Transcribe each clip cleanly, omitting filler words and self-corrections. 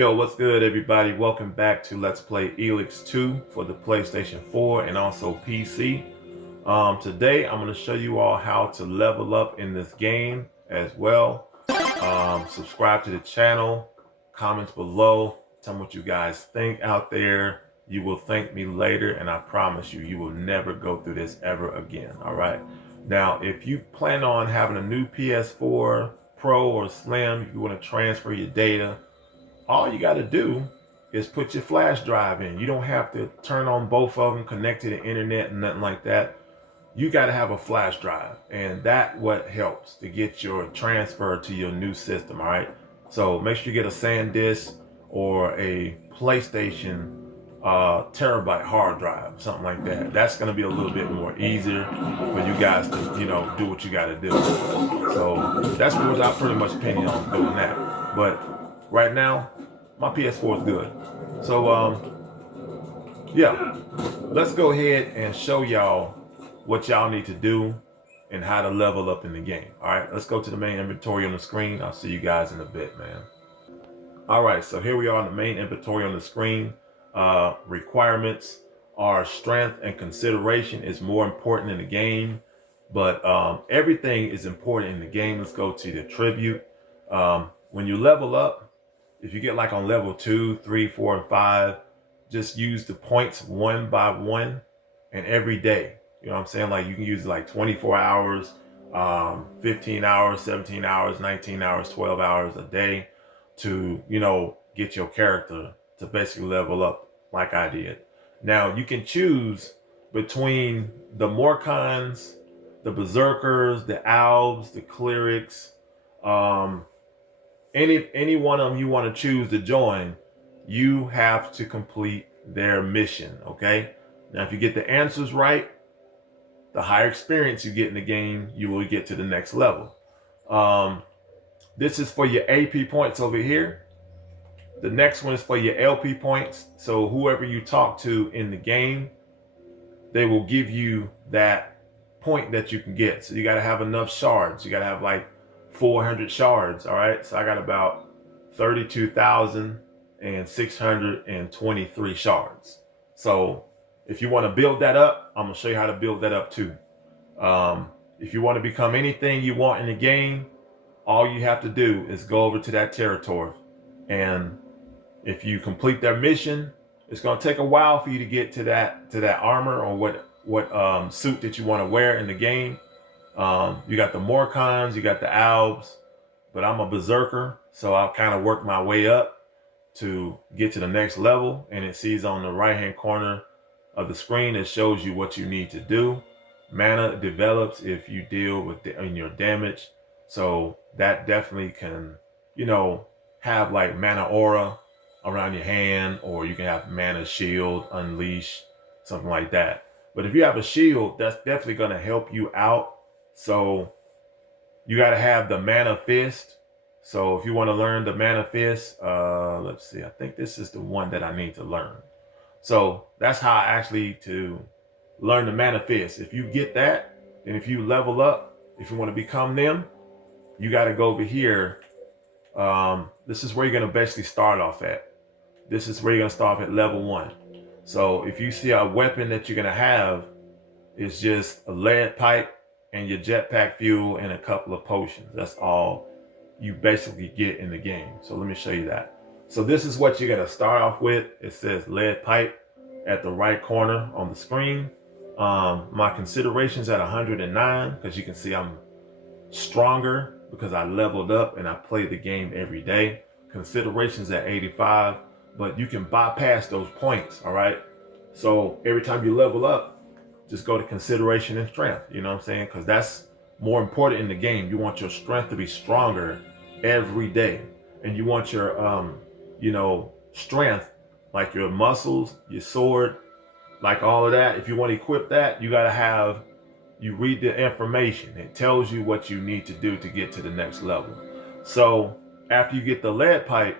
Yo, what's good, everybody? Welcome back to Let's Play Elex 2 for the PlayStation 4 and also PC. Today, I'm going to show you all how to level up in this game as well. Subscribe to the channel, comments below, tell me what you guys think out there. You will thank me later, and I promise you, you will never go through this ever again, all right? Now, if you plan on having a new PS4 Pro or Slim, you want to transfer your data, all you got to do is put your flash drive in. You don't have to turn on both of them, connect to the internet and nothing like that. You got to have a flash drive, and that what helps to get your transfer to your new system. All right, so make sure you get a SanDisk or a PlayStation terabyte hard drive, something like that. That's going to be a little bit more easier for you guys to do what you got to do. So that's what I'm pretty much planning on doing that. But right now, my PS4 is good. So yeah, let's go ahead and show y'all what y'all need to do and how to level up in the game. All right, let's go to the main inventory on the screen. I'll see you guys in a bit, man. All right, so here we are in the main inventory on the screen. Requirements are strength and consideration is more important in the game, but everything is important in the game. Let's go to the tribute. When you level up, if you get like on level 2, 3, 4, and 5, just use the points one by one and every day. You know what I'm saying? Like you can use like 24 hours, 15 hours, 17 hours, 19 hours, 12 hours a day to, get your character to basically level up like I did. Now you can choose between the Morcons, the Berserkers, the Alves, the Clerics, any one of them you want to choose to join. You have to complete their mission. Okay, now if you get the answers right, the higher experience you get in the game, you will get to the next level. This is for your AP points over here. The next one is for your LP points. So whoever you talk to in the game, they will give you that point that you can get. So you got to have enough shards. You got to have like 400 shards. All right. So I got about 32,623 shards. So if you want to build that up, I'm going to show you how to build that up too. If you want to become anything you want in the game, all you have to do is go over to that territory. And if you complete their mission, it's going to take a while for you to get to that armor or what suit that you want to wear in the game. You got the Morcons, you got the Albs, but I'm a Berserker, so I'll kind of work my way up to get to the next level. And it sees on the right hand corner of the screen, it shows you what you need to do. Mana develops if you deal with your damage, so that definitely can have like mana aura around your hand, or you can have mana shield, unleash, something like that. But if you have a shield, that's definitely going to help you out. So you got to have the mana fist. So if you want to learn the mana fist, let's see, I think this is the one that I need to learn. So that's how I actually to learn the mana fist. If you get that, and if you level up, if you want to become them, you got to go over here. This is where you're going to basically start off at. This is where you're going to start off at level 1. So if you see a weapon that you're going to have, it's just a lead pipe and your jetpack fuel and a couple of potions. That's all you basically get in the game. So let me show you that. So this is what you're going to start off with. It says lead pipe at the right corner on the screen. My consideration's at 109 because you can see I'm stronger because I leveled up and I play the game every day. Consideration's at 85, but you can bypass those points. All right. So every time you level up, just go to consideration and strength. You know what I'm saying? Because that's more important in the game. You want your strength to be stronger every day, and you want your strength, like your muscles, your sword, like all of that. If you want to equip that, you got to have, you read the information. It tells you what you need to do to get to the next level. So after you get the lead pipe,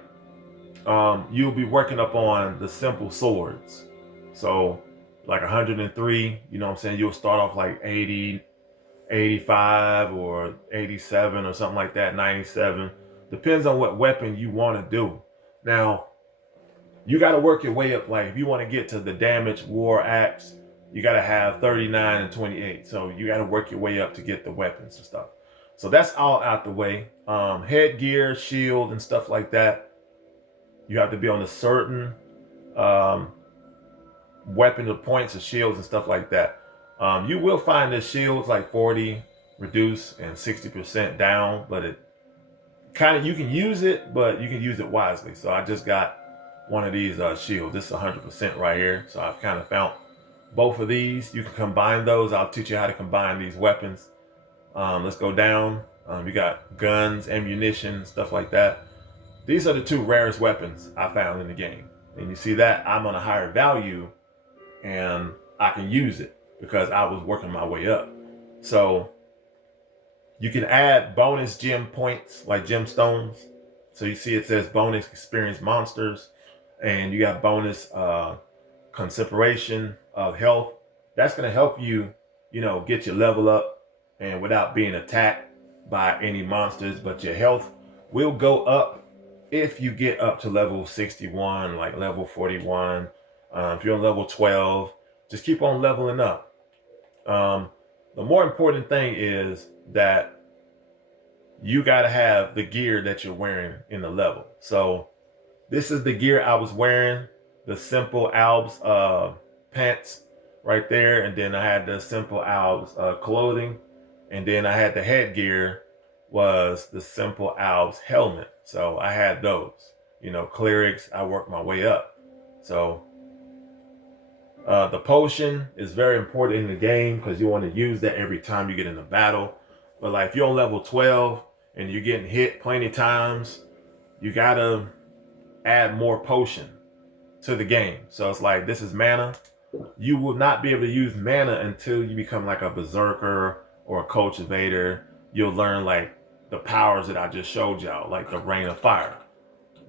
you'll be working up on the simple swords. So like 103, you know what I'm saying? You'll start off like 80, 85 or 87 or something like that, 97. Depends on what weapon you want to do. Now, you got to work your way up. Like if you want to get to the damage war axe, you got to have 39 and 28. So you got to work your way up to get the weapons and stuff. So that's all out the way. Headgear, shield, and stuff like that. You have to be on a certain weapon of points of shields and stuff like that. You will find the shields like 40 reduce and 60% down, but it kind of, you can use it, but you can use it wisely. So I just got one of these shields. This is 100% right here. So I've kind of found both of these. You can combine those. I'll teach you how to combine these weapons. Let's go down. You got guns, ammunition, stuff like that. These are the two rarest weapons I found in the game. And you see that I'm on a higher value and I can use it because I was working my way up. So you can add bonus gem points like gemstones. So you see it says bonus experience monsters, and you got bonus concentration of health. That's going to help you, get your level up and without being attacked by any monsters, but your health will go up if you get up to level 61, like level 41. If you're on level 12, just keep on leveling up. The more important thing is that you got to have the gear that you're wearing in the level. So this is the gear I was wearing, the Simple Albs pants right there. And then I had the Simple Albs clothing. And then I had the headgear was the Simple Albs helmet. So I had those, clerics. I worked my way up. So the potion is very important in the game because you want to use that every time you get in a battle. But like if you're on level 12 and you're getting hit plenty times, you got to add more potion to the game. So it's like, this is mana. You will not be able to use mana until you become like a berserker or a cultivator. You'll learn like the powers that I just showed y'all, like the rain of fire.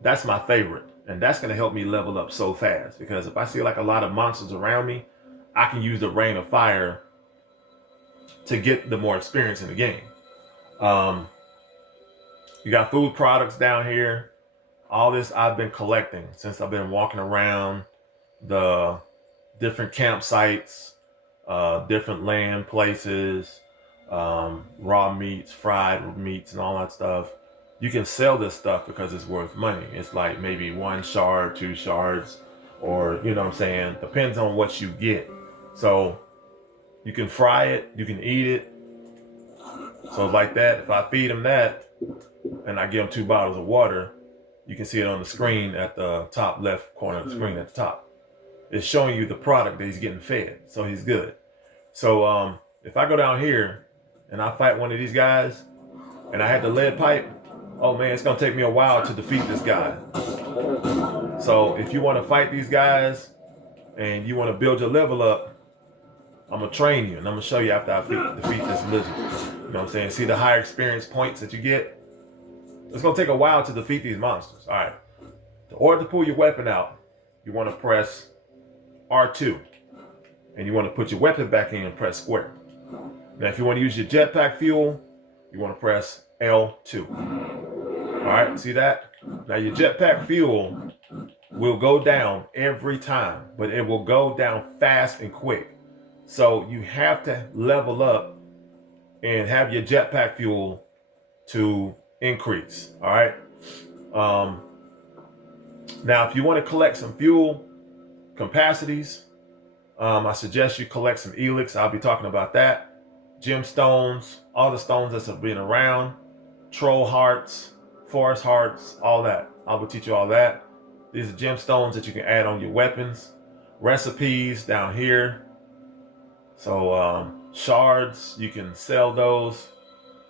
That's my favorite. And that's going to help me level up so fast, because if I see like a lot of monsters around me, I can use the rain of fire to get the more experience in the game. You got food products down here. All this I've been collecting since I've been walking around the different campsites, different land places, raw meats, fried meats, and all that stuff. You can sell this stuff because it's worth money. It's like maybe 1 shard, 2 shards, or depends on what you get. So you can fry it, you can eat it. So like that, if I feed him that and I give him 2 bottles of water, you can see it on the screen at the top left corner of the screen at the top. It's showing you the product that he's getting fed. So he's good. So if I go down here and I fight one of these guys and I had the lead pipe, oh man, it's going to take me a while to defeat this guy. So if you want to fight these guys and you want to build your level up, I'm going to train you and I'm going to show you after I defeat this lizard. You know what I'm saying? See the higher experience points that you get? It's going to take a while to defeat these monsters. All right. In order to pull your weapon out, you want to press R2. And you want to put your weapon back in and press square. Now, if you want to use your jetpack fuel, you want to press L2. All right, see that? Now, your jetpack fuel will go down every time, but it will go down fast and quick. So you have to level up and have your jetpack fuel to increase. All right. Now, if you want to collect some fuel capacities, I suggest you collect some Elex. I'll be talking about that. Gemstones, all the stones that's been around, troll hearts, forest hearts, all that. I will teach you all that. These are gemstones that you can add on your weapons. Recipes down here. So shards, you can sell those.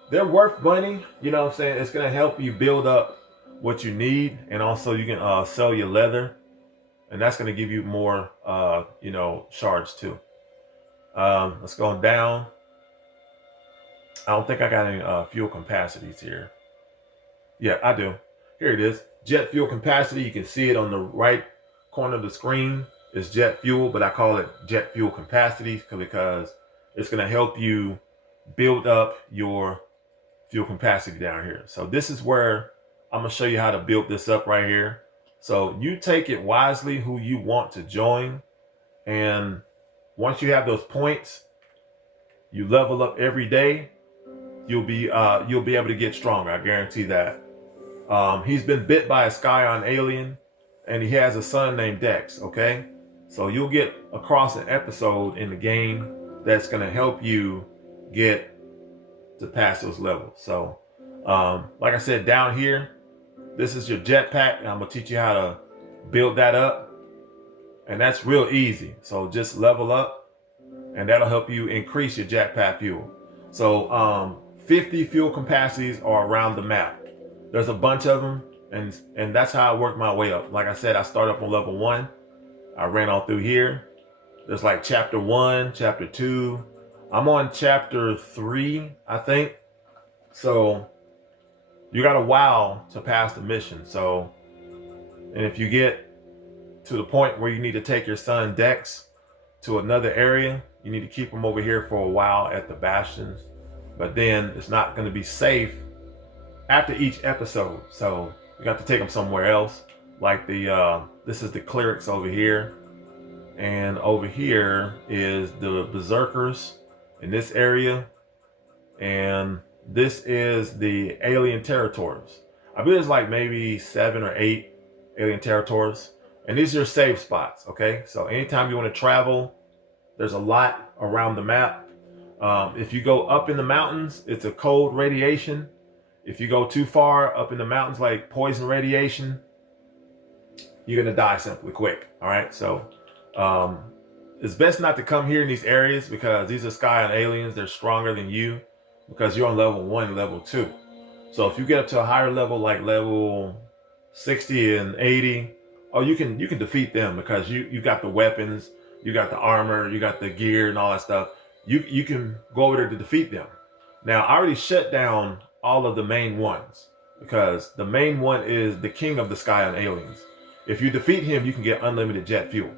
They're worth money. You know what I'm saying? It's going to help you build up what you need. And also you can sell your leather. And that's going to give you more, shards too. Let's go down. I don't think I got any fuel capacities here. Yeah, I do. Here it is. Jet fuel capacity. You can see it on the right corner of the screen. It's jet fuel, but I call it jet fuel capacity because it's going to help you build up your fuel capacity down here. So this is where I'm going to show you how to build this up right here. So you take it wisely who you want to join. And once you have those points, you level up every day. You'll be able to get stronger. I guarantee that. He's been bit by a Scion alien, and he has a son named Dex. Okay, so you'll get across an episode in the game that's gonna help you get to pass those levels. So, like I said, down here, this is your jetpack, and I'm gonna teach you how to build that up, and that's real easy. So just level up, and that'll help you increase your jetpack fuel. So 50 fuel capacities are around the map. There's a bunch of them, and that's how I work my way up. Like I said, I started up on level 1. I ran all through here. There's like chapter 1, chapter 2. I'm on chapter 3, I think. So you got a while to pass the mission. So, and if you get to the point where you need to take your son Dex to another area, you need to keep him over here for a while at the bastions. But then it's not going to be safe after each episode. So you got to take him somewhere else. Like this is the clerics over here. And over here is the berserkers in this area. And this is the alien territories. I believe there's like maybe 7 or 8 alien territories. And these are your save spots, okay? So anytime you want to travel, there's a lot around the map. If you go up in the mountains, it's a cold radiation. If you go too far up in the mountains, like poison radiation, you're gonna die simply quick. All right, so it's best not to come here in these areas because these are Scion aliens. They're stronger than you because you're on level 1, level 2. So if you get up to a higher level, like level 60 and 80, oh, you can defeat them because you got the weapons, you got the armor, you got the gear and all that stuff. You can go over there to defeat them. Now I already shut down all of the main ones because the main one is the king of the Scion aliens. If you defeat him, you can get unlimited jet fuel.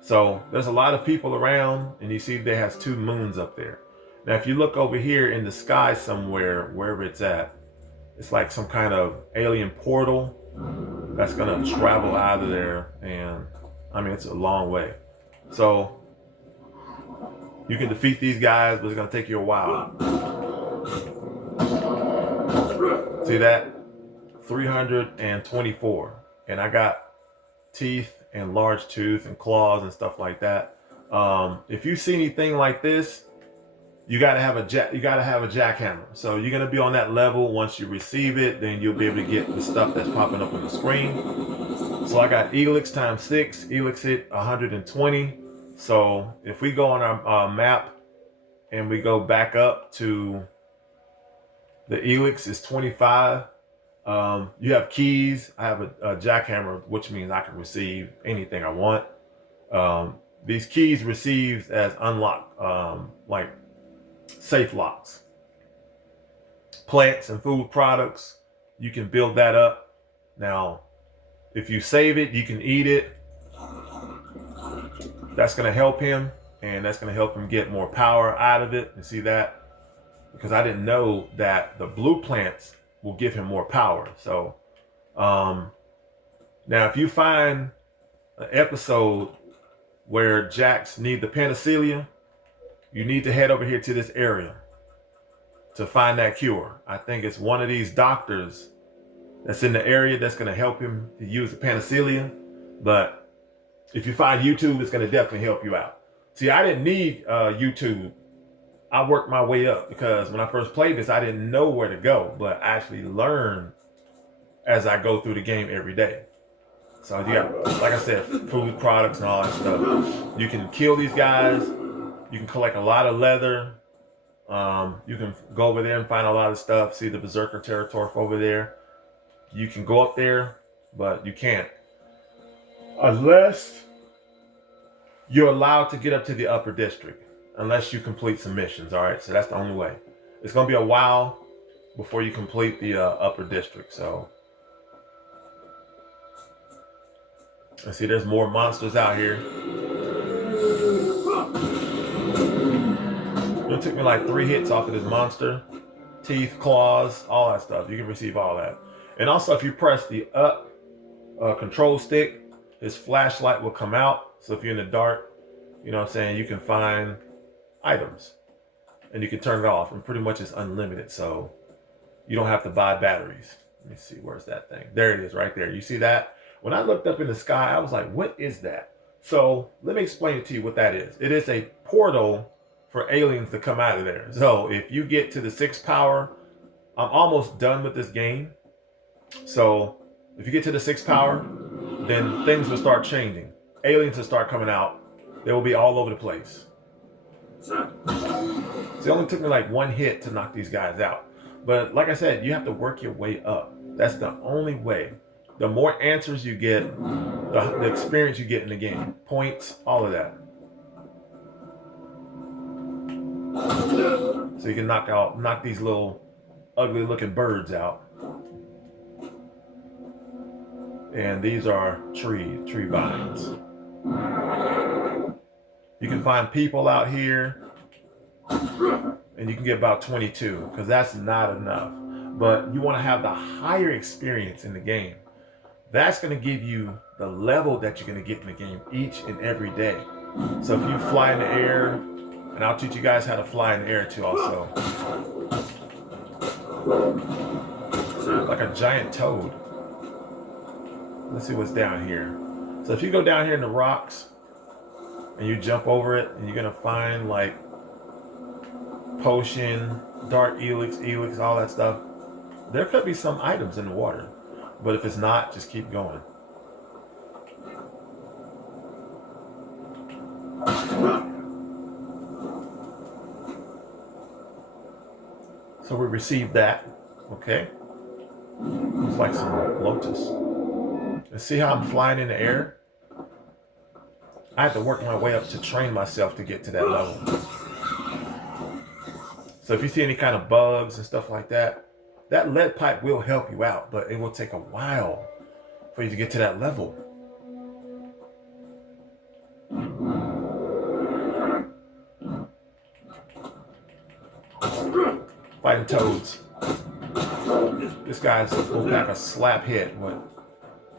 So there's a lot of people around, and you see there has 2 moons up there. Now if you look over here in the sky somewhere, wherever it's at, it's like some kind of alien portal that's gonna travel out of there, and I mean it's a long way. So you can defeat these guys, but it's gonna take you a while. See that? 324. And I got teeth and large tooth and claws and stuff like that. If you see anything like this, you gotta have a jackhammer. So you're gonna be on that level. Once you receive it, then you'll be able to get the stuff that's popping up on the screen. So I got Elex times 6, Elex hit 120. So if we go on our map and we go back up to the Elex is 25. You have keys. I have a jackhammer, which means I can receive anything I want. These keys received as unlock, like safe locks. Plants and food products, you can build that up. Now, if you save it, you can eat it. That's going to help him, and that's going to help him get more power out of it. You see that? Because I didn't know that the blue plants will give him more power. So now if you find an episode where Jacks need the penicillia, you need to head over here to this area to find that cure. I think it's one of these doctors that's in the area that's going to help him to use the penicillia. But if you find YouTube, it's going to definitely help you out. See, I didn't need YouTube. I worked my way up because when I first played this, I didn't know where to go, but I actually learn as I go through the game every day. So you got, like I said, food products and all that stuff. You can kill these guys. You can collect a lot of leather. You can go over there and find a lot of stuff. See the Berserker territory over there. You can go up there, but you can't unless you're allowed to get up to the upper district. Unless you complete some missions, all right? So that's the only way. It's going to be a while before you complete the upper district. So, let's see, there's more monsters out here. It took me like 3 hits off of this monster. Teeth, claws, all that stuff. You can receive all that. And also, if you press the up control stick, his flashlight will come out. So if you're in the dark, you know what I'm saying, you can find items and you can turn it off, and pretty much it's unlimited. So you don't have to buy batteries. Let me see, where's that thing? There it is right there. You see that? When I looked up in the sky, I was like, what is that? So let me explain it to you what that is. It is a portal for aliens to come out of there. So if you get to the 6th power, I'm almost done with this game. So if you get to the 6th power, then things will start changing. Aliens will start coming out. They will be all over the place. So it only took me like 1 hit to knock these guys out. But like I said, you have to work your way up. That's the only way. The more answers you get, the experience you get in the game. Points, all of that. So you can knock these little ugly looking birds out. And these are tree vines. You can find people out here, and you can get about 22, because that's not enough. But you want to have the higher experience in the game. That's going to give you the level that you're going to get in the game each and every day. So if you fly in the air, and I'll teach you guys how to fly in the air too also. Like a giant toad. Let's see what's down here. So if you go down here in the rocks and you jump over it, and you're gonna find like potion, dark Elex, all that stuff. There could be some items in the water, but if it's not, just keep going. So we received that, okay? Looks like some lotus. And see how I'm flying in the air? I had to work my way up to train myself to get to that level. So if you see any kind of bugs and stuff like that, that lead pipe will help you out, but it will take a while for you to get to that level. Fighting toads. This guy's will pack a slap hit. What?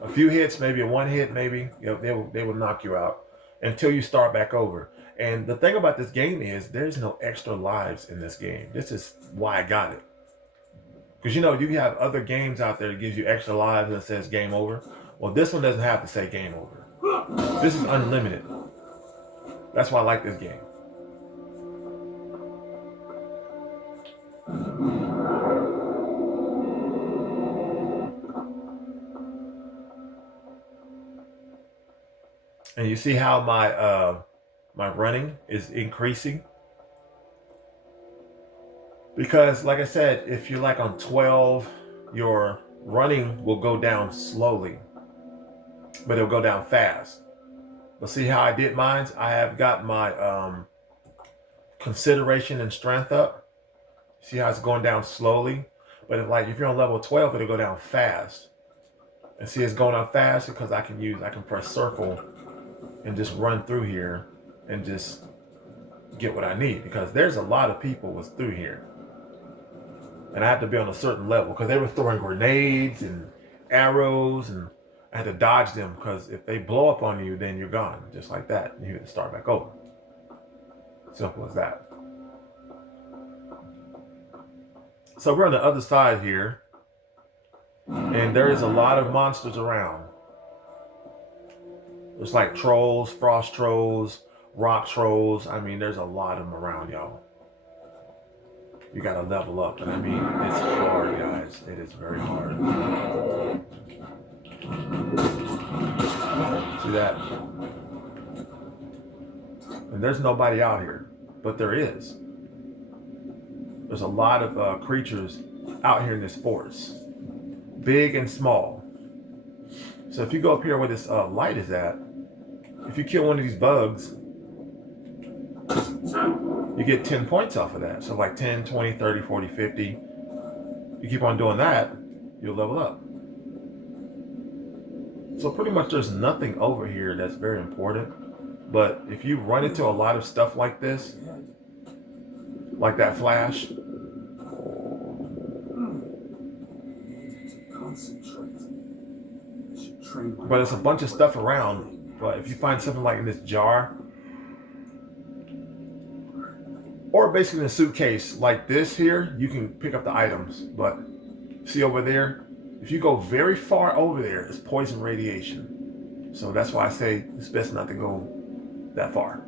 A few hits, maybe a 1 hit, maybe. You know, they will knock you out until you start back over. And the thing about this game is there's no extra lives in this game. This is why I got it. Because you know, you have other games out there that gives you extra lives and says game over. Well, this one doesn't have to say game over. This is unlimited. That's why I like this game. And you see how my running is increasing? Because like I said, if you're like on 12, your running will go down slowly, but it'll go down fast. But see how I did mine? I have got my consideration and strength up. See how it's going down slowly? But if you're on level 12, it'll go down fast. And see, it's going down fast because I can press circle and just run through here and just get what I need, because there's a lot of people was through here. And I had to be on a certain level because they were throwing grenades and arrows, and I had to dodge them, because if they blow up on you, then you're gone, just like that. You have to start back over. Simple as that. So we're on the other side here, and there is a lot of monsters around. There's like trolls, frost trolls, rock trolls. I mean, there's a lot of them around, y'all. You gotta level up, and I mean, it's hard, guys. It is very hard. See that? And there's nobody out here, but there is. There's a lot of creatures out here in this forest, big and small. So if you go up here where this light is at, if you kill one of these bugs, you get 10 points off of that. So like 10, 20, 30, 40, 50. You keep on doing that, you'll level up. So pretty much there's nothing over here that's very important. But if you run into a lot of stuff like this, like that flash, But it's a bunch of stuff around. But if you find something like in this jar, or basically in a suitcase like this here, you can pick up the items. But see over there, if you go very far over there, it's poison radiation. So that's why I say it's best not to go that far.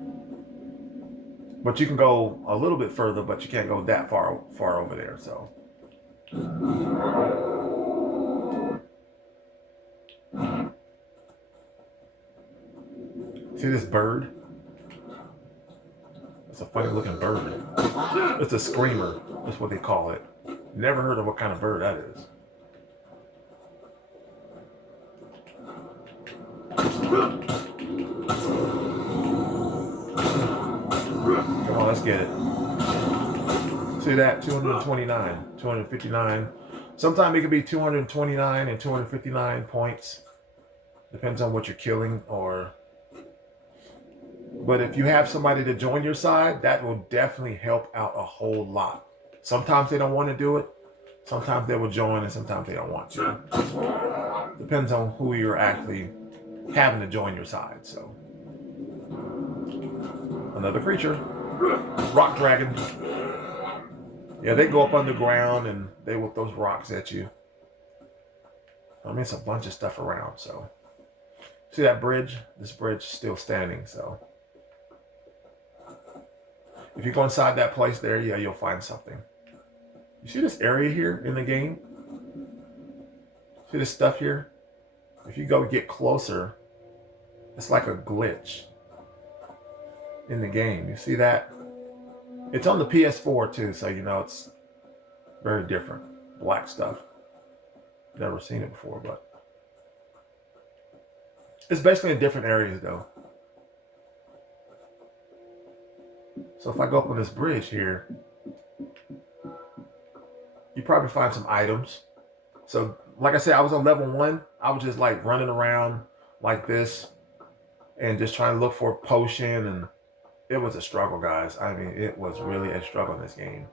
But you can go a little bit further, but you can't go that far over there. So see this bird? It's a funny looking bird. It's a screamer. That's what they call it. Never heard of what kind of bird that is. Come on, let's get it. See that? 229, 259. Sometimes it could be 229 and 259 points. Depends on what you're killing or... But if you have somebody to join your side, that will definitely help out a whole lot. Sometimes they don't want to do it. Sometimes they will join and sometimes they don't want to. Depends on who you're actually having to join your side. So another creature. Rock dragon. Yeah, they go up underground and they will throw rocks at you. I mean, it's a bunch of stuff around. So see that bridge? This bridge is still standing. So if you go inside that place there, yeah, you'll find something. You see this area here in the game? See this stuff here? If you go get closer, it's like a glitch in the game. You see that? It's on the PS4 too, so you know it's very different. Black stuff. Never seen it before, but it's basically in different areas though. So if I go up on this bridge here, you probably find some items. So like I said, I was on level 1. I was just like running around like this and just trying to look for a potion, and it was a struggle, guys. I mean, it was really a struggle in this game.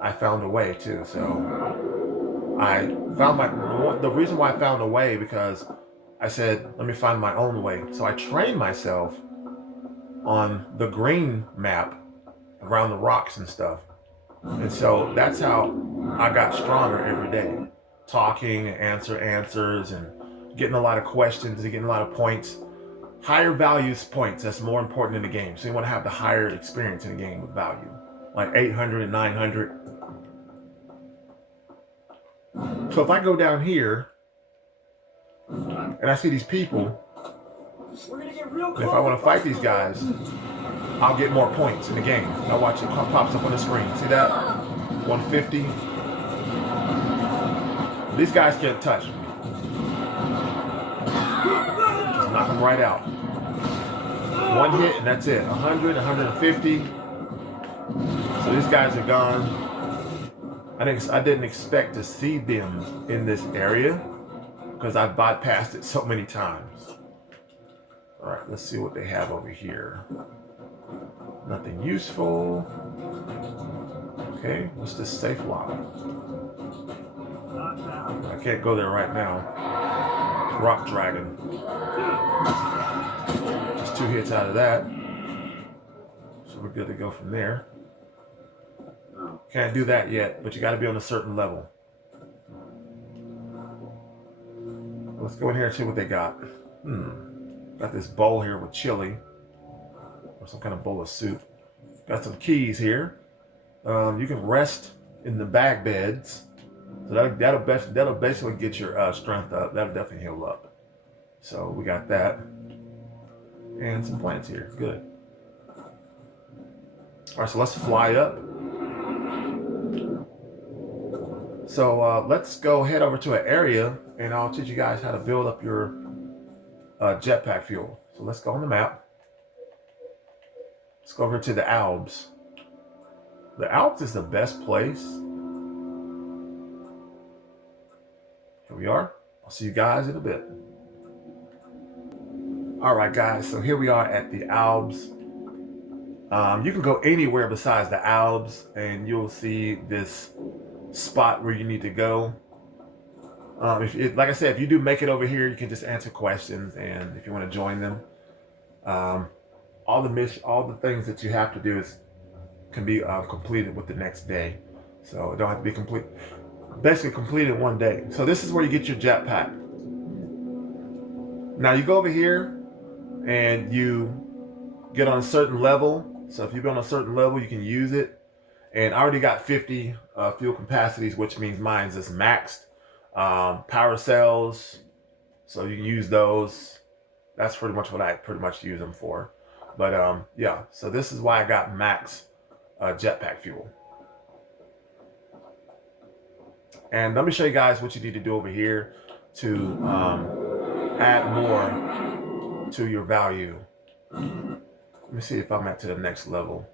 I found a way too. So I found the reason why I found a way, because I said, let me find my own way. So I trained myself on the green map around the rocks and stuff. And so that's how I got stronger every day. Talking and answers and getting a lot of questions and getting a lot of points. Higher values points, that's more important in the game. So you want to have the higher experience in the game with value. Like 800 and 900. So if I go down here and I see these people, and if I want to fight these guys, I'll get more points in the game. Now watch it pops up on the screen. See that? 150. These guys can't touch me. Just knock them right out. One hit and that's it. 100, 150. So these guys are gone. I didn't expect to see them in this area because I bypassed it so many times. All right, let's see what they have over here. Nothing useful. Okay, what's this safe lock? I can't go there right now. Rock dragon. Just 2 hits out of that. So we're good to go from there. Can't do that yet, but you got to be on a certain level. Let's go in here and see what they got. Got this bowl here with chili. Or some kind of bowl of soup. Got some keys here. You can rest in the back beds. So that'll basically get your strength up. That'll definitely heal up. So we got that. And some plants here. Good. Alright, so let's fly up. So let's go head over to an area and I'll teach you guys how to build up your jetpack fuel. So let's go on the map. Let's go over to the Alps. The Alps is the best place. Here we are. I'll see you guys in a bit. All right, guys. So here we are at the Alps. You can go anywhere besides the Alps and you'll see this spot where you need to go. Like I said, if you do make it over here, you can just answer questions, and if you want to join them, um, all the things that you have to do can be completed with the next day. So it don't have to be complete. Basically completed one day. So this is where you get your jetpack. Now you go over here and you get on a certain level. So if you've been on a certain level, you can use it. And I already got 50 fuel capacities, which means mine's is maxed. Power cells, so you can use those. That's pretty much what I pretty much use them for. But yeah, so this is why I got max jetpack fuel. And let me show you guys what you need to do over here to add more to your value. Let me see if I'm at to the next level.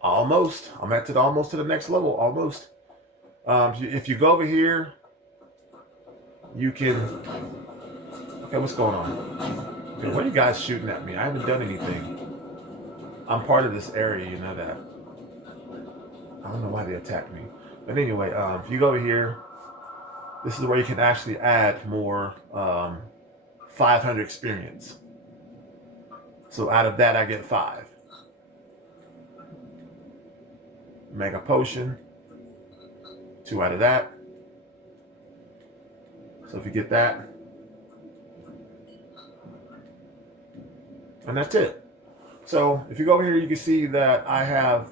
Almost. I'm at to almost to the next level. Almost. If you go over here, you can. Okay, what's going on? Okay, what are you guys shooting at me? I haven't done anything. I'm part of this area, you know that. I don't know why they attacked me. But anyway, if you go over here, this is where you can actually add more 500 experience. So out of that, I get 5. Mega potion. 2 out of that. So if you get that, and that's it. So if you go over here, you can see that I have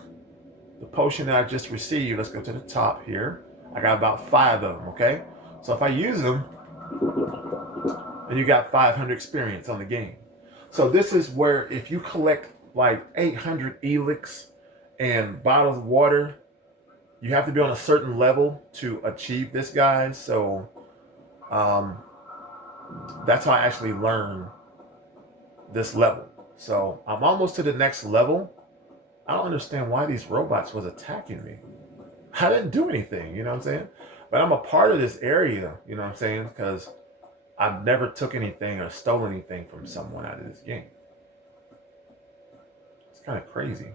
the potion that I just received. Let's go to the top here. I got about 5 of them, okay? So if I use them, and you got 500 experience on the game. So this is where if you collect like 800 Elex and bottles of water, you have to be on a certain level to achieve this, guys. So that's how I actually learned this level. So I'm almost to the next level. I don't understand why these robots was attacking me. I didn't do anything, you know what I'm saying? But I'm a part of this area, you know what I'm saying? Because I never took anything or stole anything from someone out of this game. It's kind of crazy.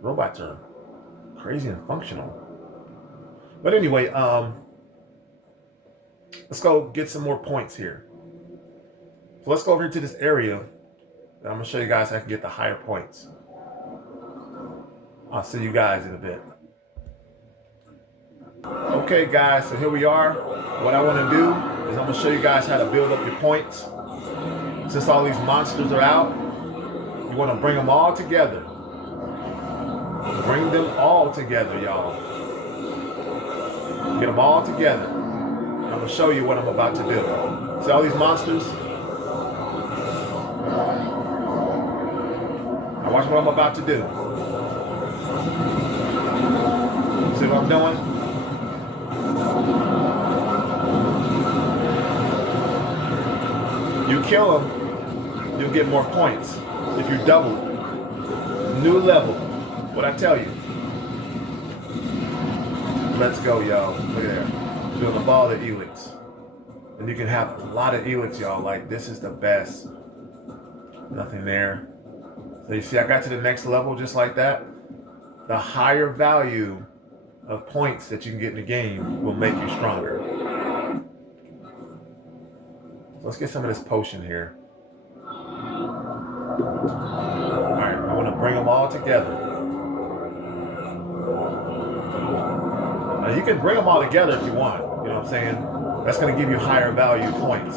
Robots are crazy and functional. But anyway, let's go get some more points here. So let's go over to this area. And I'm going to show you guys how I can get the higher points. I'll see you guys in a bit. Okay, guys, so here we are. What I want to do is I'm going to show you guys how to build up your points. Since all these monsters are out, you want to bring them all together. Bring them all together, y'all. Get them all together. I'm going to show you what I'm about to do. See all these monsters? Now watch what I'm about to do. See what I'm doing? You kill them, you'll get more points. If you double it. New level. What I tell you. Let's go, y'all. Look at that. Doing a ball of Elex. And you can have a lot of Elex, y'all. Like, this is the best. Nothing there. So you see, I got to the next level just like that. The higher value of points that you can get in the game will make you stronger. Let's get some of this potion here. Alright, I want to bring them all together. Now you can bring them all together if you want. You know what I'm saying? That's going to give you higher value points.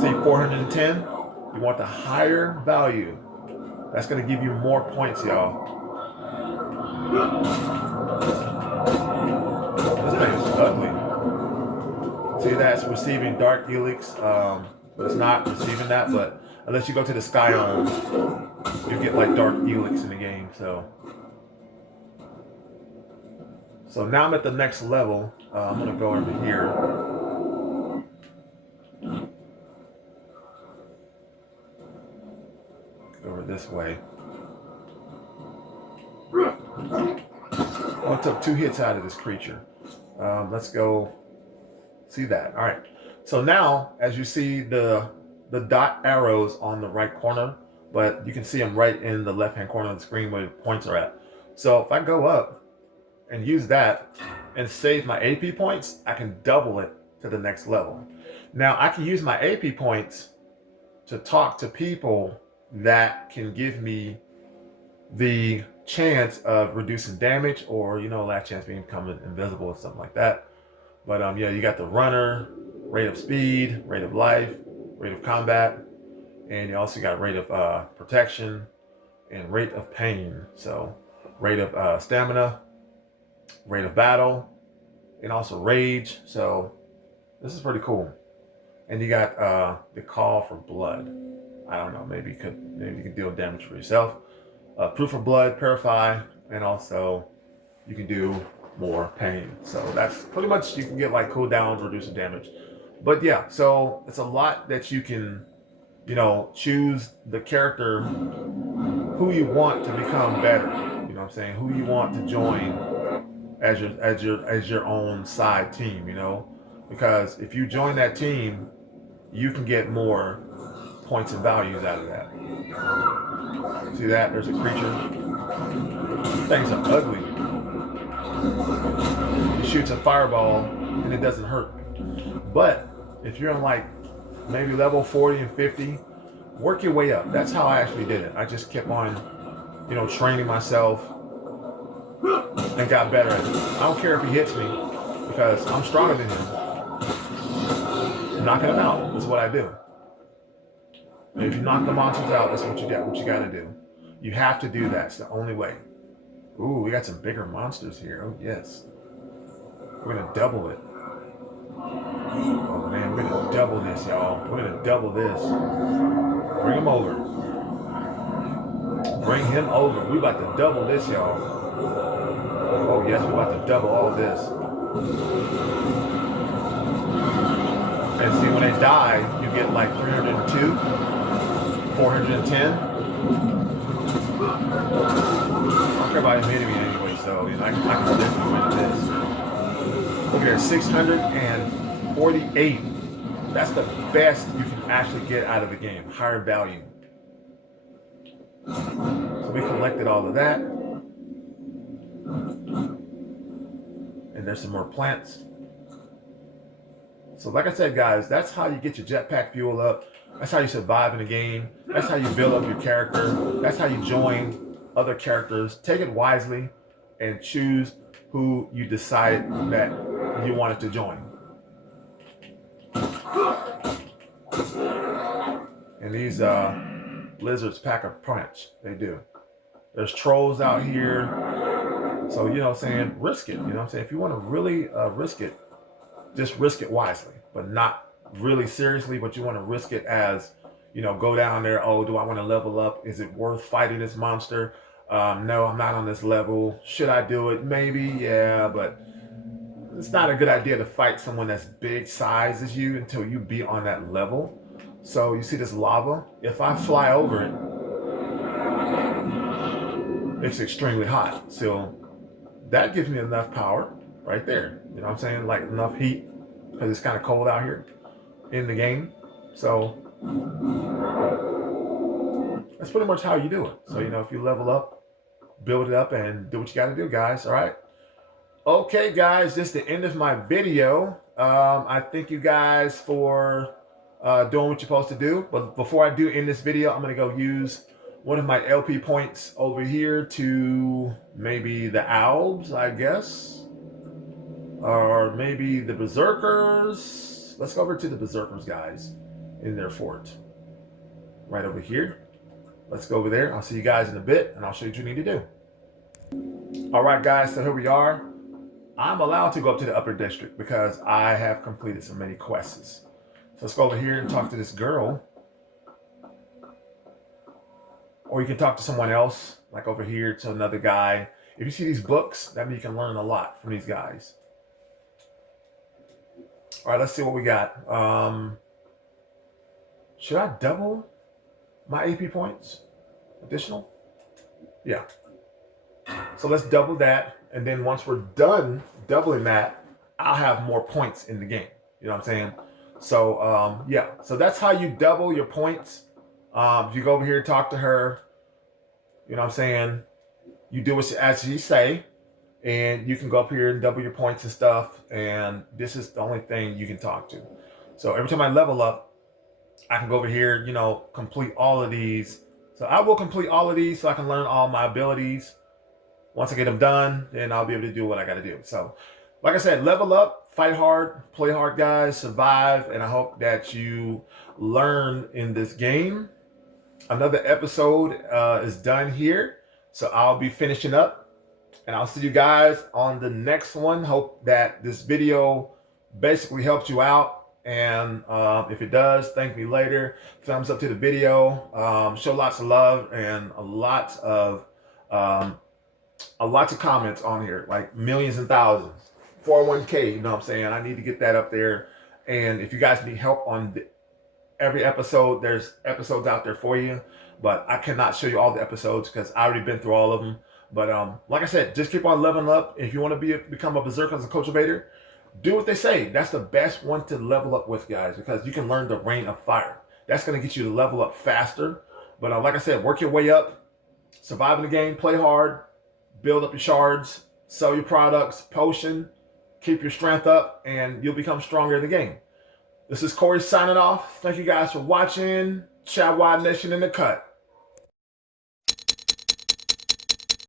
See 410? You want the higher value. That's going to give you more points, y'all. This thing is ugly. See, that's receiving dark Elex, but it's not receiving that. But unless you go to the Skyome, you get like dark Elex in the game. So now I'm at the next level. I'm gonna go over here. Go over this way. Oh, I took 2 hits out of this creature. Let's go. See that? All right. So now, as you see the dot arrows on the right corner, but you can see them right in the left-hand corner of the screen where the points are at. So if I go up and use that and save my AP points, I can double it to the next level. Now I can use my AP points to talk to people that can give me the chance of reducing damage, or last chance being becoming invisible or something like that. But yeah, you got the runner, rate of speed, rate of life, rate of combat, and you also got rate of protection and rate of pain. So rate of stamina, rate of battle, and also rage. So this is pretty cool. And you got the call for blood. I don't know, maybe you could deal damage for yourself. Proof of blood, purify, and also you can do more pain. So that's pretty much, you can get like cooldowns, reducing damage. But yeah, so it's a lot that you can, choose the character who you want to become better. You know what I'm saying? Who you want to join as your own side team. Because if you join that team, you can get more points and values out of that. See that? There's a creature. Things are ugly. He shoots a fireball and it doesn't hurt. But if you're in like maybe level 40 and 50, work your way up. That's how I actually did it. I just kept on, training myself and got better at it. I don't care if he hits me because I'm stronger than him. Knocking him out is what I do. And if you knock the monsters out, that's what you got to do. You have to do that. It's the only way. Ooh, we got some bigger monsters here. Oh, yes. We're going to double it. Oh, man, we're going to double this, y'all. We're going to double this. Bring him over. Bring him over. We're about to double this, y'all. Oh, yes, we're about to double all this. And see, when they die, you get like 302, 410. I don't care about him hitting me anyway, so I can definitely win this. Look at 648. That's the best you can actually get out of the game. Higher value. So we collected all of that. And there's some more plants. So like I said, guys, that's how you get your jetpack fuel up. That's how you survive in the game. That's how you build up your character. That's how you join other characters. Take it wisely and choose who you decide that you wanted to join. And these lizards pack a punch. They do. There's trolls out here. So, risk it. If you want to really risk it, just risk it wisely, but not really seriously. But you want to risk it as, go down there. Oh, do I want to level up? Is it worth fighting this monster? No, I'm not on this level. Should I do it? Maybe, yeah, but it's not a good idea to fight someone that's big size as you until you be on that level. So you see this lava? If I fly over it, it's extremely hot. So that gives me enough power right there. You know what I'm saying? Like enough heat, because it's kind of cold out here in the game. So that's pretty much how you do it. So, if you level up, build it up, and do what you got to do, guys. All right. Okay, guys, this is the end of my video. I thank you guys for doing what you're supposed to do. But before I do end this video, I'm going to go use one of my LP points over here to maybe the Albs, I guess. Or maybe the Berserkers. Let's go over to the Berserkers, guys, in their fort. Right over here. Let's go over there. I'll see you guys in a bit, and I'll show you what you need to do. All right, guys, so here we are. I'm allowed to go up to the upper district because I have completed so many quests. So let's go over here and talk to this girl. Or you can talk to someone else, like over here to another guy. If you see these books, that means you can learn a lot from these guys. All right, let's see what we got. Should I double my AP points? Additional? Yeah. So let's double that. And then once we're done doubling that, I'll have more points in the game. You know what I'm saying? So, yeah. So that's how you double your points. If you go over here, talk to her, you know what I'm saying? You do as she say. and you can go up here and double your points and stuff. And this is the only thing you can talk to. So every time I level up, I can go over here, you know, complete all of these. So I will complete all of these so I can learn all my abilities. Once I get them done, then I'll be able to do what I got to do. So, like I said, level up, fight hard, play hard, guys, survive, and I hope that you learn in this game. Another episode is done here, so I'll be finishing up, and I'll see you guys on the next one. Hope that this video basically helped you out. And if it does, thank me later. Thumbs up to the video. Show lots of love and a lot of comments on here, like millions and thousands. 401k, you know what I'm saying? I need to get that up there. And if you guys need help on every episode, there's episodes out there for you. But I cannot show you all the episodes because I already been through all of them. But like I said, just keep on leveling up. If you want to become a berserker as a cultivator, do what they say. That's the best one to level up with, guys, because you can learn the Rain of Fire. That's going to get you to level up faster. But like I said, work your way up, survive in the game, play hard, build up your shards, sell your products, potion, keep your strength up, and you'll become stronger in the game. This is Corey signing off. Thank you guys for watching. Chat Wide Nation in the cut.